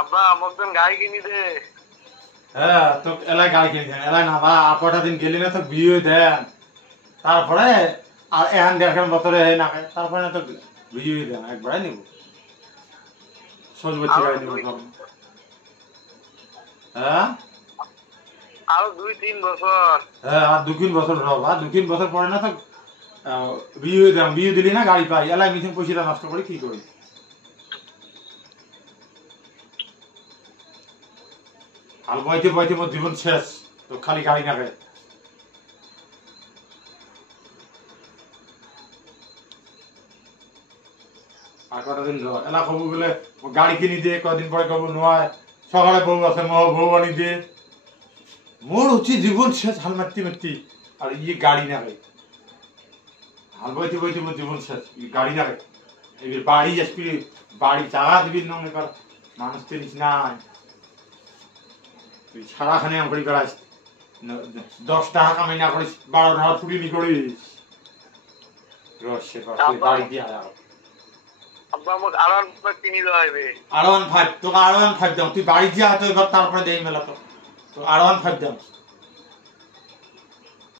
আব্বা আমাকে গাড়ি কিনি দে। হ্যাঁ তো এলাই গাড়ি কিনে দেন এলাই না বা কটা দিন গেলি না তো বিয়ে দেন তারপরে আর এখন দেখেন বছরে না তারপরে না তো বিয়ে দেন একবারে নিব সজবতি গাড়ি নিব হ্যাঁ আরো 2-3 বছর। হ্যাঁ আর 2-3 বছর রব আর 2-3 বছর পরে না তো বিয়ে দেন বিয়ে দিলি না গাড়ি পাই এলাই মিথিং পয়সাটা নষ্ট করি কি করি হাল বইতে বইতে মোর জীবন শেষ তো খালি গাড়ি নাগে আর কটা দিন এলা কবু বলে গাড়ি কিনি দিয়ে কদিন পরে কবু নয় সকালে বউ আছে বউ আনি দিয়ে মোর হচ্ছে জীবন শেষ হাল মারতে মারতে আর ইয়ে গাড়ি নাগে হাল বইতে বইতে মোর জীবন শেষ গাড়ি নাগে এবার বাড়ি আসবি বাড়ি জায়গা দিবি না এবার মানুষ তো নিস নাই তুই সারাখানে আমি করি বেড়াস 10 টাকা কামাই না করিস 12 টাকা ছুটি নি করিস রসে বাড়ি দিয়ে আয় আব্বা আমাকে আরো একবার কিনি দেবে। R15 তোকে R15 দাও তুই বাড়ি যা তো এবার তারপরে দেই মেলা তো R15 দাও